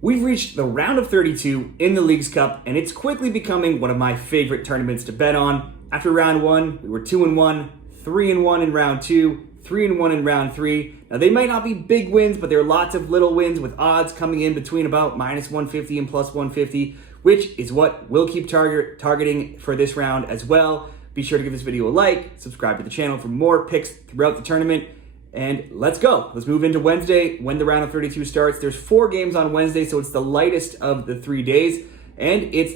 We've reached the round of 32 in the Leagues Cup, and it's quickly becoming one of my favorite tournaments to bet on. After round one, we were 2-1, 3-1 in round two, 3-1 in round three. Now, they might not be big wins, but there are lots of little wins with odds coming in between about minus 150 and plus 150, which is what we'll keep targeting for this round as well. Be sure to give this video a like, subscribe to the channel for more picks throughout the tournament. And let's go. Let's move into Wednesday when the round of 32 starts. There's 4 games on Wednesday, so it's the lightest of the 3 days. And it's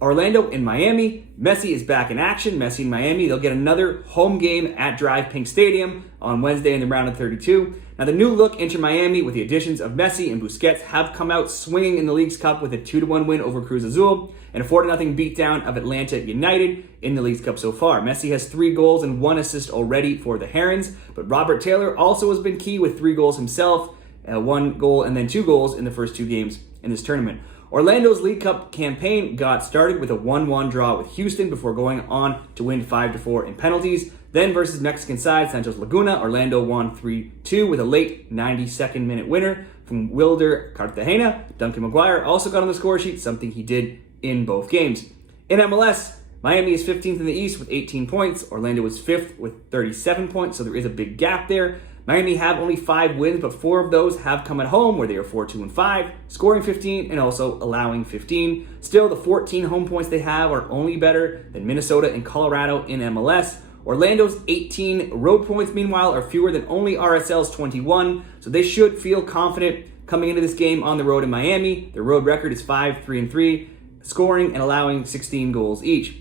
Orlando and Miami. Messi is back in action. Messi and Miami, they'll get another home game at Drive Pink Stadium on Wednesday in the round of 32. Now, the new look Inter Miami with the additions of Messi and Busquets have come out swinging in the Leagues Cup with a 2-1 win over Cruz Azul and a 4-0 beatdown of Atlanta United in the Leagues Cup so far. Messi has 3 goals and 1 assist already for the Herons, but Robert Taylor also has been key with 3 goals himself, 1 goal and then 2 goals in the first 2 games in this tournament. Orlando's League Cup campaign got started with a 1-1 draw with Houston before going on to win 5-4 in penalties. Then versus Mexican side Santos Laguna, Orlando won 3-2 with a late 92nd minute winner from Wilder Cartagena. Duncan Maguire also got on the score sheet, something he did in both games. In MLS, Miami is 15th in the East with 18 points. Orlando is 5th with 37 points, so there is a big gap there. Miami have only 5 wins, but 4 of those have come at home, where they are 4-2-5, scoring 15 and also allowing 15. Still, the 14 home points they have are only better than Minnesota and Colorado in MLS. Orlando's 18 road points, meanwhile, are fewer than only RSL's 21, so they should feel confident coming into this game on the road in Miami. Their road record is 5-3-3, scoring and allowing 16 goals each.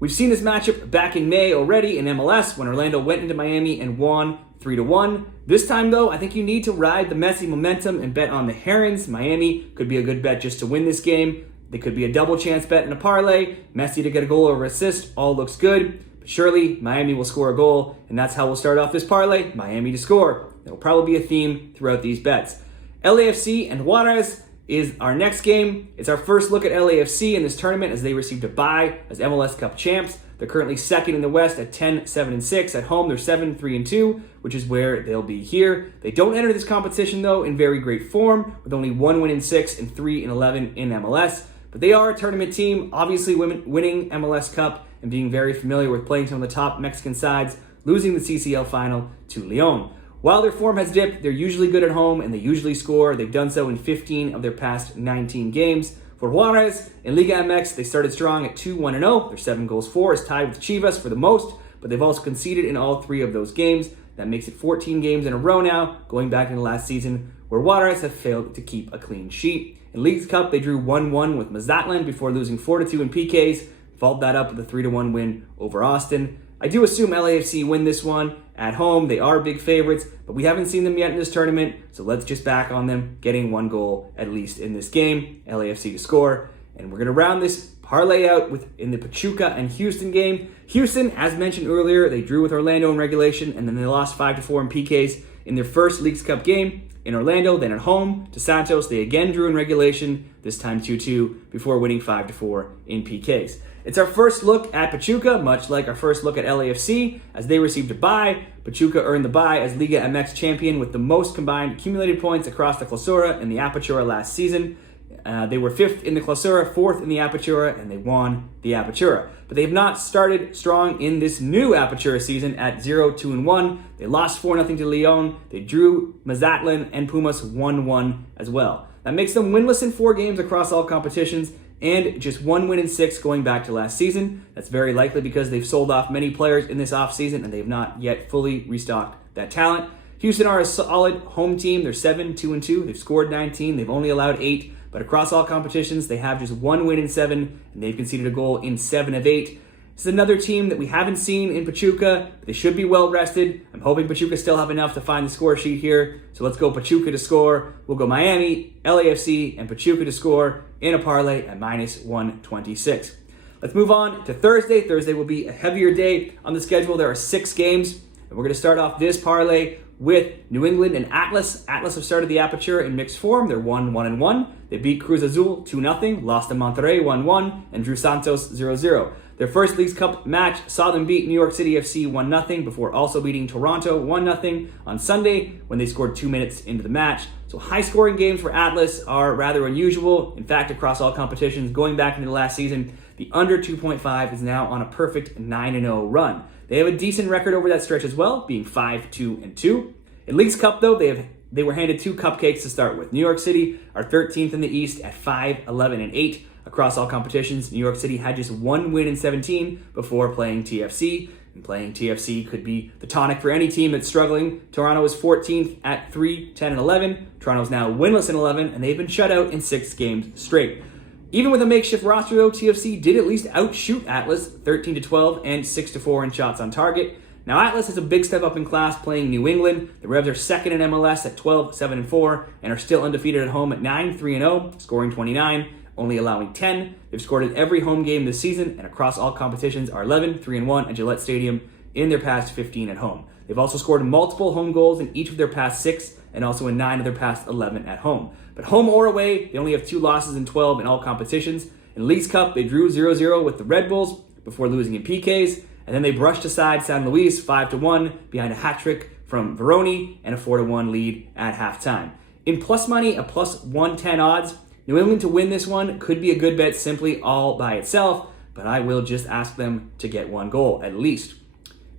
We've seen this matchup back in May already in MLS when Orlando went into Miami and won 3-1. This time, though, I think you need to ride the Messi momentum and bet on the Herons. Miami could be a good bet just to win this game. They could be a double chance bet in a parlay. Messi to get a goal or assist, all looks good. But surely, Miami will score a goal, and that's how we'll start off this parlay, Miami to score. That'll probably be a theme throughout these bets. LAFC and Juarez is our next game. It's our first look at LAFC in this tournament as they received a bye as MLS Cup champs. They're currently second in the West at 10-7-6. At home, they're 7-3-2, which is where they'll be here. They don't enter this competition, though, in very great form, with only 1 win in 6 and 3-11 in MLS. But they are a tournament team, obviously winning MLS Cup and being very familiar with playing some of the top Mexican sides, losing the CCL final to Leon. While their form has dipped, they're usually good at home and they usually score. They've done so in 15 of their past 19 games. For Juarez, in Liga MX, they started strong at 2-1-0. Their 7 goals for is tied with Chivas for the most, but they've also conceded in all 3 of those games. That makes it 14 games in a row now, going back into last season, where Juarez have failed to keep a clean sheet. In Leagues Cup, they drew 1-1 with Mazatlan before losing 4-2 in PKs, followed that up with a 3-1 win over Austin. I do assume LAFC win this one. At home, they are big favorites, but we haven't seen them yet in this tournament, so let's just back on them getting 1 goal at least in this game, LAFC to score. And we're going to round this parlay out in the Pachuca and Houston game. Houston, as mentioned earlier, they drew with Orlando in regulation, and then they lost 5-4 in PKs in their first Leagues Cup game in Orlando. Then at home to Santos, they again drew in regulation, this time 2-2, before winning 5-4 in PKs. It's our first look at Pachuca, much like our first look at LAFC, as they received a bye. Pachuca earned the bye as Liga MX champion with the most combined accumulated points across the Clausura and the Apertura last season. They were 5th in the Clausura, 4th in the Apertura, and they won the Apertura. But they have not started strong in this new Apertura season at 0-2-1. They lost 4-0 to Leon. They drew Mazatlan and Pumas 1-1 as well. That makes them winless in 4 games across all competitions, and just 1 win in 6 going back to last season. That's very likely because they've sold off many players in this offseason and they've not yet fully restocked that talent. Houston are a solid home team. They're 7-2-2. They've scored 19. They've only allowed 8. But across all competitions, they have just 1 win in 7, and they've conceded a goal in 7 of 8. This is another team that we haven't seen in Pachuca, but they should be well rested. I'm hoping Pachuca still have enough to find the score sheet here. So let's go Pachuca to score. We'll go Miami, LAFC, and Pachuca to score in a parlay at minus 126. Let's move on to Thursday. Thursday will be a heavier day on the schedule. There are 6 games, and we're going to start off this parlay with New England and Atlas. Atlas have started the Apertura in mixed form. They're 1-1-1. They beat Cruz Azul 2-0, lost to Monterrey 1-1, and drew Santos 0-0. Their first Leagues Cup match saw them beat New York City FC 1-0 before also beating Toronto 1-0 on Sunday when they scored 2 minutes into the match. So high-scoring games for Atlas are rather unusual. In fact, across all competitions, going back into the last season, the under 2.5 is now on a perfect 9-0 run. They have a decent record over that stretch as well, being 5-2-2. In Leagues Cup, though, they were handed 2 cupcakes to start with. New York City are 13th in the East at 5-11-8. Across all competitions, New York City had just 1 win in 17 before playing TFC. And playing TFC could be the tonic for any team that's struggling. Toronto is 14th at 3-10-11. Toronto's now winless in 11, and they've been shut out in 6 games straight. Even with a makeshift roster, though, TFC did at least outshoot Atlas 13-12 and 6-4 in shots on target. Now, Atlas is a big step up in class playing New England. The Revs are second in MLS at 12-7-4 and are still undefeated at home at 9-3-0, scoring 29, only allowing 10. They've scored in every home game this season and across all competitions are 11-3-1 at Gillette Stadium in their past 15 at home. They've also scored multiple home goals in each of their past 6 and also in 9 of their past 11 at home. But home or away, they only have 2 losses in 12 in all competitions. In Leagues Cup, they drew 0-0 with the Red Bulls before losing in PKs, and then they brushed aside San Luis 5-1 behind a hat trick from Veroni and a 4-1 lead at halftime. In plus money, a plus 110 odds, New England to win this one could be a good bet simply all by itself, but I will just ask them to get 1 goal at least.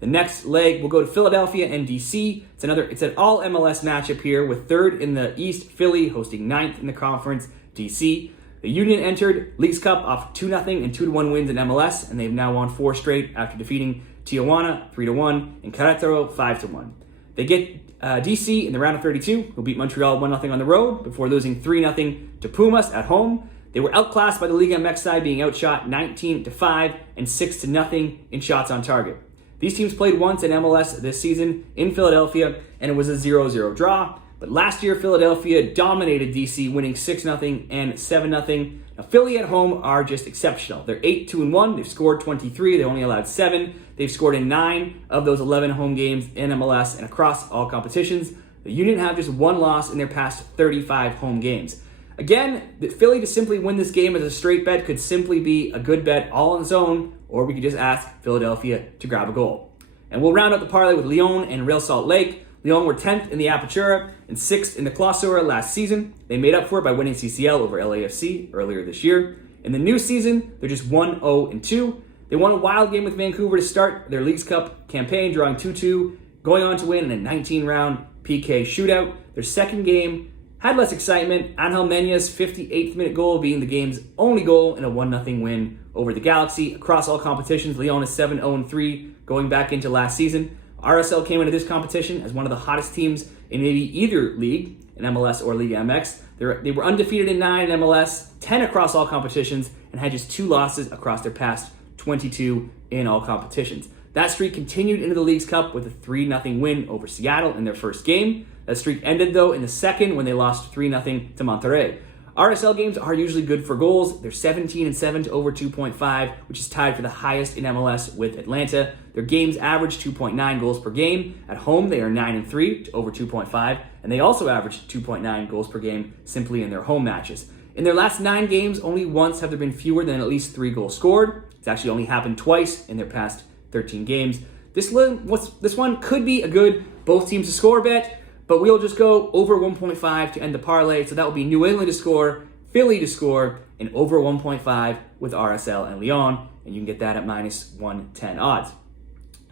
The next leg will go to Philadelphia and DC. It's an all MLS matchup here with 3rd in the East, Philly hosting 9th in the conference, DC. The Union entered Leagues Cup off 2-0 and 2-1 wins in MLS, and they've now won 4 straight after defeating Tijuana 3-1 and Querétaro 5-1. They get DC in the round of 32, who beat Montreal 1-0 on the road before losing 3-0 to Pumas at home. They were outclassed by the Liga MX side, being outshot 19-5 and 6-0 in shots on target. These teams played once in MLS this season in Philadelphia, and it was a 0-0 draw. But last year, Philadelphia dominated DC, winning 6-0 and 7-0. Now, Philly at home are just exceptional. They're 8-2-1. They've scored 23. They only allowed 7. They've scored in 9 of those 11 home games in MLS and across all competitions. The Union have just 1 loss in their past 35 home games. Again, Philly to simply win this game as a straight bet could simply be a good bet all on its own, or we could just ask Philadelphia to grab a goal. And we'll round out the parlay with Lyon and Real Salt Lake. Lyon were 10th in the Apertura and 6th in the Clausura last season. They made up for it by winning CCL over LAFC earlier this year. In the new season, they're just 1-0-2. They won a wild game with Vancouver to start their Leagues Cup campaign, drawing 2-2, going on to win in a 19-round PK shootout. Their second game had less excitement. Angel Mena's 58th minute goal being the game's only goal in a 1-0 win over the Galaxy. Across all competitions, Lyon is 7-0-3 going back into last season. RSL came into this competition as one of the hottest teams in maybe either league, in MLS or Liga MX. They were undefeated in 9 in MLS, 10 across all competitions, and had just 2 losses across their past 22 in all competitions. That streak continued into the Leagues Cup with a 3-0 win over Seattle in their first game. That streak ended, though, in the second when they lost 3-0 to Monterrey. RSL games are usually good for goals. They're 17-7 to over 2.5, which is tied for the highest in MLS with Atlanta. Their games average 2.9 goals per game. At home, they are 9-3 to over 2.5, and they also average 2.9 goals per game simply in their home matches. In their last 9 games, only once have there been fewer than at least 3 goals scored. It's actually only happened twice in their past 13 games. This one could be a good both teams to score bet, but we'll just go over 1.5 to end the parlay. So that will be New England to score, Philly to score, and over 1.5 with RSL and Lyon. And you can get that at minus 110 odds.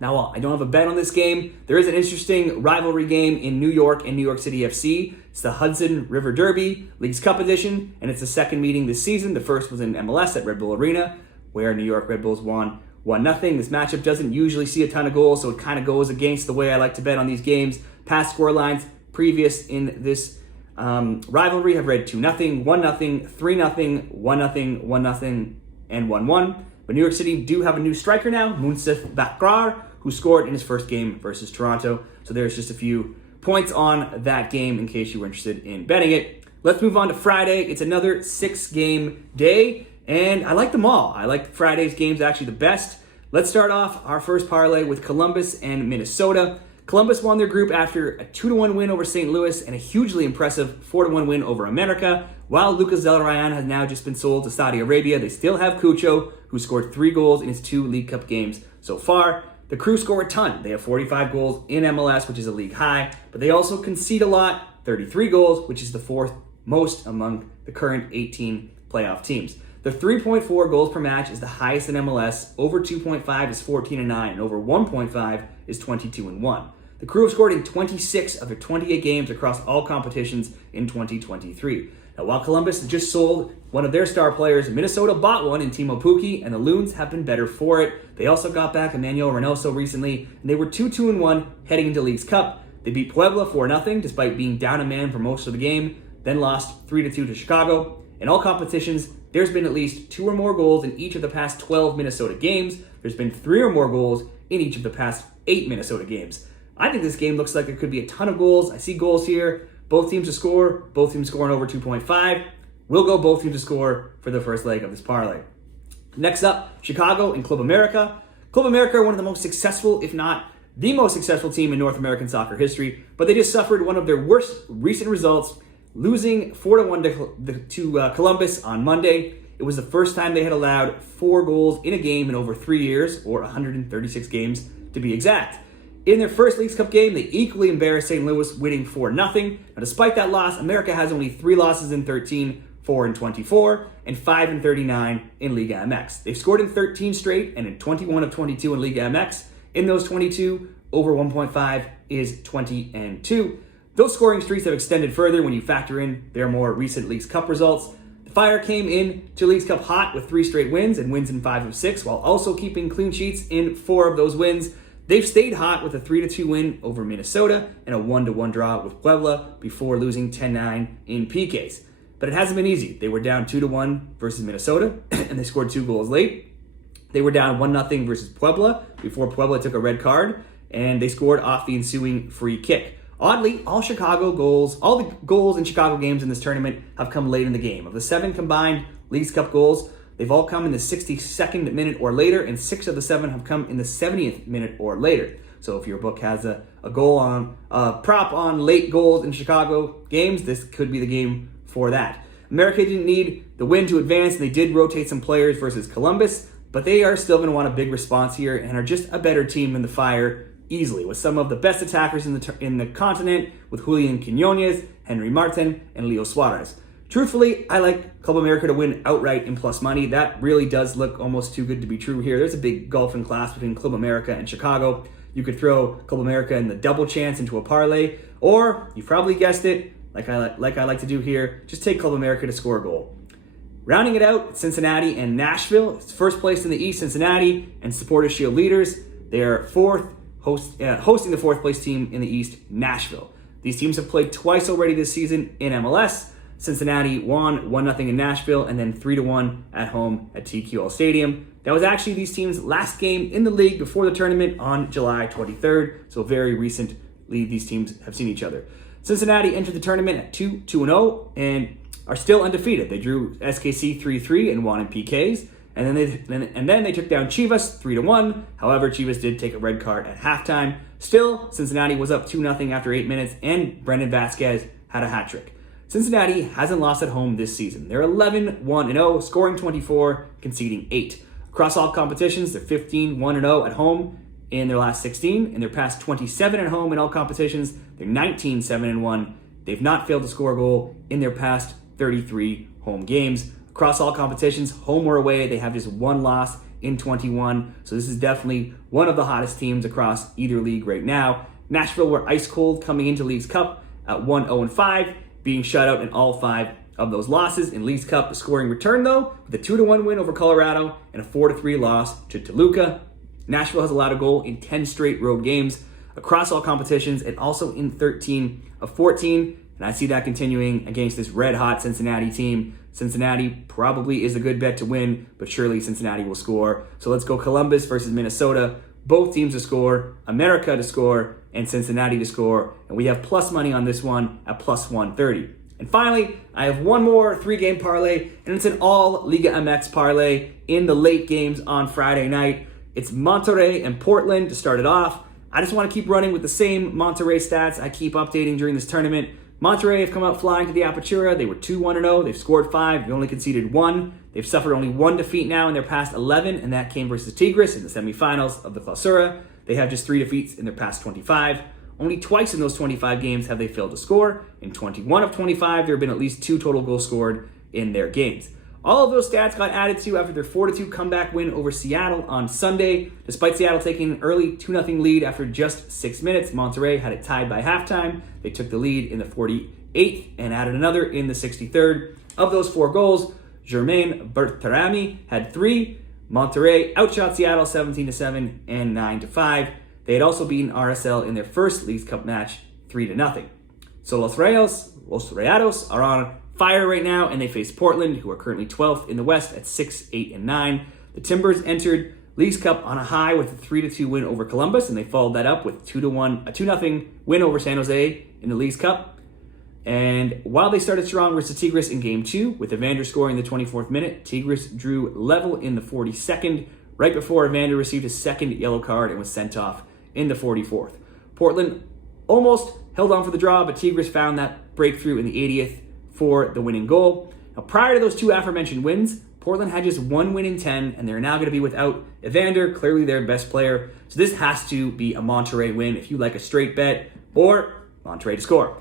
Now, while I don't have a bet on this game, there is an interesting rivalry game in New York and New York City FC. It's the Hudson River Derby, Leagues Cup edition, and it's the second meeting this season. The first was in MLS at Red Bull Arena, where New York Red Bulls won 1-0. This matchup doesn't usually see a ton of goals, so it kind of goes against the way I like to bet on these games. Past score lines previous in this rivalry have read 2-0, 1-0, 3-0, 1-0, 1-0, and 1-1. But New York City do have a new striker now, Mounsef Bakrar, who scored in his first game versus Toronto. So there's just a few points on that game in case you were interested in betting it. Let's move on to Friday. It's another 6-game day, and I like them all. I like Friday's games actually the best. Let's start off our first parlay with Columbus and Minnesota. Columbus won their group after a 2-1 win over St. Louis and a hugely impressive 4-1 win over America. While Lucas Del Ryan has now just been sold to Saudi Arabia, they still have Cucho, who scored 3 goals in his 2 League Cup games so far. The Crew score a ton. They have 45 goals in MLS, which is a league high, but they also concede a lot, 33 goals, which is the 4th most among the current 18 playoff teams. The 3.4 goals per match is the highest in MLS. Over 2.5 is 14-9, and over 1.5 is 22-1. The Crew have scored in 26 of their 28 games across all competitions in 2023. Now, while Columbus just sold one of their star players, Minnesota bought one in Timo Pukki, and the Loons have been better for it. They also got back Emmanuel Reynoso recently, and they were 2-1 heading into Leagues Cup. They beat Puebla 4-0 despite being down a man for most of the game, then lost 3-2 to Chicago. In all competitions, there's been at least 2 or more goals in each of the past 12 Minnesota games. There's been 3 or more goals in each of the past 8 Minnesota games. I think this game looks like there could be a ton of goals. I see goals here. Both teams to score. Both teams scoring over 2.5. We'll go both teams to score for the first leg of this parlay. Next up, Chicago and Club America. Club America are one of the most successful, if not the most successful team in North American soccer history, but they just suffered one of their worst recent results, losing 4-1 to Columbus on Monday. It was the first time they had allowed 4 goals in a game in over 3 years, or 136 games to be exact. In their first Leagues Cup game, they equally embarrassed St. Louis, winning 4-0. Now, despite that loss, America has only 3 losses in 13, 4-24, and 5-39 in Liga MX. They've scored in 13 straight and in 21 of 22 in Liga MX. In those 22, over 1.5 is 20-2. Those scoring streaks have extended further when you factor in their more recent Leagues Cup results. The Fire came in to Leagues Cup hot with 3 straight wins and wins in 5 of 6, while also keeping clean sheets in 4 of those wins. They've stayed hot with a 3-2 win over Minnesota and a 1-1 draw with Puebla before losing 10-9 in PKs. But it hasn't been easy. They were down 2-1 versus Minnesota, and they scored 2 goals late. They were down 1-0 versus Puebla before Puebla took a red card, and they scored off the ensuing free kick. Oddly, all the goals in Chicago games in this tournament have come late in the game. Of the 7 combined Leagues Cup goals, they've all come in the 62nd minute or later, and 6 of the 7 have come in the 70th minute or later. So if your book has a prop on late goals in Chicago games, this could be the game for that. America didn't need the win to advance, and they did rotate some players versus Columbus, but they are still going to want a big response here and are just a better team than the Fire easily, with some of the best attackers in the continent, with Julian Quinones, Henry Martin, and Leo Suarez. Truthfully, I like Club America to win outright in plus money. That really does look almost too good to be true here. There's a big gulf in class between Club America and Chicago. You could throw Club America in the double chance into a parlay, or you've probably guessed it, like I like to do here, just take Club America to score a goal. Rounding it out, Cincinnati and Nashville. It's first place in the East, Cincinnati, and Supporters Shield leaders. They are hosting the 4th place team in the East, Nashville. These teams have played twice already this season in MLS. Cincinnati won 1-0 in Nashville and then 3-1 at home at TQL Stadium. That was actually these teams' last game in the league before the tournament on July 23rd. So very recently these teams have seen each other. Cincinnati entered the tournament at 2-0 and are still undefeated. They drew SKC 3-3 and won in PKs. And then they took down Chivas 3-1. However, Chivas did take a red card at halftime. Still, Cincinnati was up 2-0 after 8 minutes, and Brendan Vasquez had a hat trick. Cincinnati hasn't lost at home this season. They're 11-1-0, scoring 24, conceding 8. Across all competitions, they're 15-1-0 at home in their last 16. In their past 27 at home in all competitions, they're 19-7-1. They've not failed to score a goal in their past 33 home games. Across all competitions, home or away, they have just 1 loss in 21. So this is definitely one of the hottest teams across either league right now. Nashville were ice cold coming into Leagues Cup at 1-0-5, being shut out in all 5 of those losses. In Leagues Cup, a scoring return though, with a 2-1 win over Colorado and a 4-3 loss to Toluca. Nashville has allowed a goal in 10 straight road games across all competitions and also in 13 of 14. And I see that continuing against this red-hot Cincinnati team. Cincinnati probably is a good bet to win, but surely Cincinnati will score. So let's go Columbus versus Minnesota. Both teams to score, America to score, and Cincinnati to score. And we have plus money on this one at plus 130. And finally, I have one more 3-game parlay, and it's an all Liga MX parlay in the late games on Friday night. It's Monterrey and Portland to start it off. I just want to keep running with the same Monterrey stats I keep updating during this tournament. Monterrey have come out flying to the Apertura. They were 2-1-0. They've scored 5. They only conceded 1. They've suffered only 1 defeat now in their past 11, and that came versus Tigres in the semifinals of the Clausura. They have just 3 defeats in their past 25. Only twice in those 25 games have they failed to score. In 21 of 25, there have been at least 2 total goals scored in their games. All of those stats got added to after their 4-2 comeback win over Seattle on Sunday. Despite Seattle taking an early 2-0 lead after just 6 minutes, Monterrey had it tied by halftime. They took the lead in the 48th and added another in the 63rd. Of those 4 goals, Jermaine Bertarami had 3. Monterrey outshot Seattle 17-7 and 9-5. They had also beaten RSL in their first Leagues Cup match 3-0. So Los Rayados are on fire right now, and they face Portland, who are currently 12th in the West at 6-8-9. The Timbers entered Leagues Cup on a high with a 3-2 win over Columbus, and they followed that up with a 2-0 win over San Jose in the Leagues Cup. And while they started strong versus Tigres in Game 2, with Evander scoring in the 24th minute, Tigres drew level in the 42nd, right before Evander received his second yellow card and was sent off in the 44th. Portland almost held on for the draw, but Tigres found that breakthrough in the 80th for the winning goal. Now, prior to those 2 aforementioned wins, Portland had just 1 win in 10, and they're now going to be without Evander, clearly their best player. So this has to be a Monterrey win if you like a straight bet, or Monterrey to score.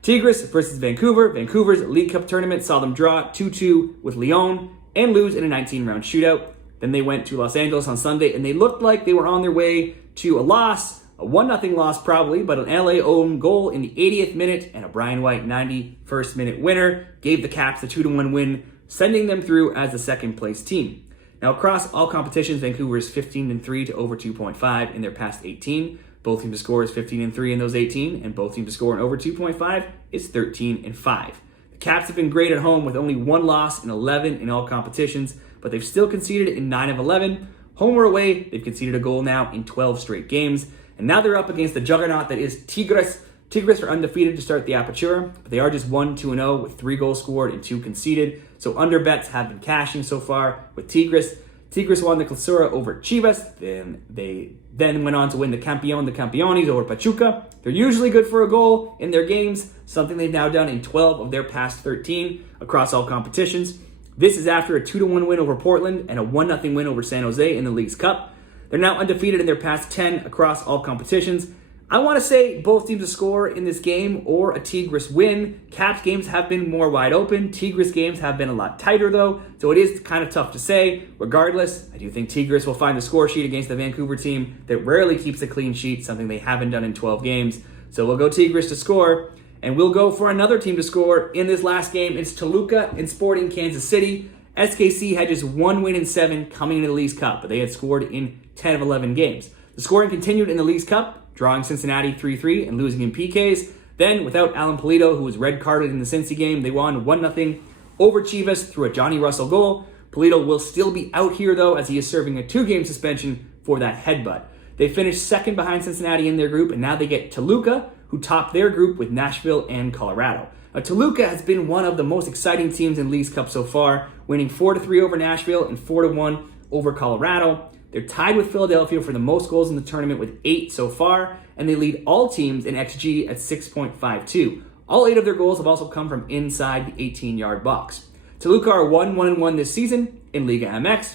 Tigres versus Vancouver. Vancouver's League Cup tournament saw them draw 2-2 with Lyon and lose in a 19-round shootout. Then they went to Los Angeles on Sunday, and they looked like they were on their way to a loss, a 1-0 loss probably, but an LA own goal in the 80th minute and a Brian White 91st minute winner gave the Caps the 2-1 win, sending them through as the second place team. Now across all competitions, Vancouver is 15-3 to over 2.5 in their past 18. Both teams to score is 15-3 in those 18, and both teams to score in over 2.5 is 13-5. The Caps have been great at home with only 1 loss in 11 in all competitions, but they've still conceded in 9 of 11. Home or away, they've conceded a goal now in 12 straight games. And now they're up against the juggernaut that is Tigres. Tigres are undefeated to start the Apertura, but they are just 1-2-0 with 3 goals scored and 2 conceded. So under bets have been cashing so far with Tigres. Tigres won the Clausura over Chivas. They went on to win the Campeón de Campeones over Pachuca. They're usually good for a goal in their games, something they've now done in 12 of their past 13 across all competitions. This is after a 2-1 win over Portland and a 1-0 win over San Jose in the Leagues Cup. They're now undefeated in their past 10 across all competitions. I want to say both teams to score in this game or a Tigres win. Caps games have been more wide open. Tigres games have been a lot tighter though, so it is kind of tough to say. Regardless, I do think Tigres will find the score sheet against the Vancouver team that rarely keeps a clean sheet, something they haven't done in 12 games. So we'll go Tigres to score, and we'll go for another team to score in this last game. It's Toluca and Sporting Kansas City. SKC had just 1 win in 7 coming into the Leagues Cup, but they had scored in 10 of 11 games. The scoring continued in the Leagues Cup, drawing Cincinnati 3-3 and losing in PKs. Then, without Alan Pulido, who was red-carded in the Cincy game, they won 1-0 over Chivas through a Johnny Russell goal. Pulido will still be out here, though, as he is serving a 2-game suspension for that headbutt. They finished second behind Cincinnati in their group, and now they get Toluca, who topped their group with Nashville and Colorado. Now, Toluca has been one of the most exciting teams in Leagues Cup so far, winning 4-3 over Nashville and 4-1 over Colorado. They're tied with Philadelphia for the most goals in the tournament with 8 so far, and they lead all teams in XG at 6.52. All 8 of their goals have also come from inside the 18-yard box. Toluca are 1-1-1 this season in Liga MX,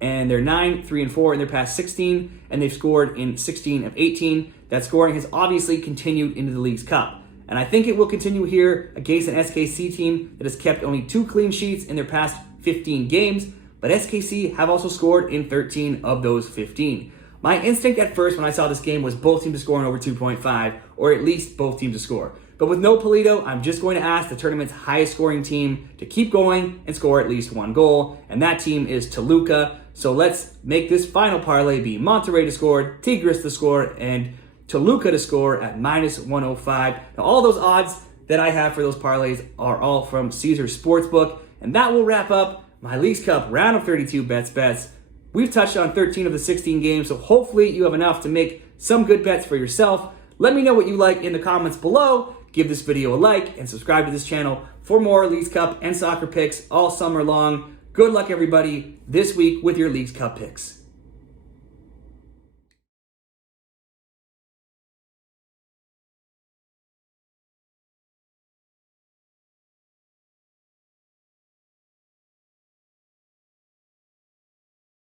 and they're 9-3-4 in their past 16, and they've scored in 16 of 18. That scoring has obviously continued into the Leagues Cup, and I think it will continue here against an SKC team that has kept only 2 clean sheets in their past 15 games, but SKC have also scored in 13 of those 15. My instinct at first when I saw this game was both teams to score in over 2.5, or at least both teams to score. But with no Pulido, I'm just going to ask the tournament's highest scoring team to keep going and score at least 1 goal, and that team is Toluca. So let's make this final parlay be Monterrey to score, Tigres to score, and Toluca to score at -105. Now all those odds that I have for those parlays are all from Caesars Sportsbook, and that will wrap up my Leagues Cup round of 32 bets. We've touched on 13 of the 16 games, so hopefully you have enough to make some good bets for yourself. Let me know what you like in the comments below. Give this video a like and subscribe to this channel for more Leagues Cup and soccer picks all summer long. Good luck, everybody, this week with your Leagues Cup picks.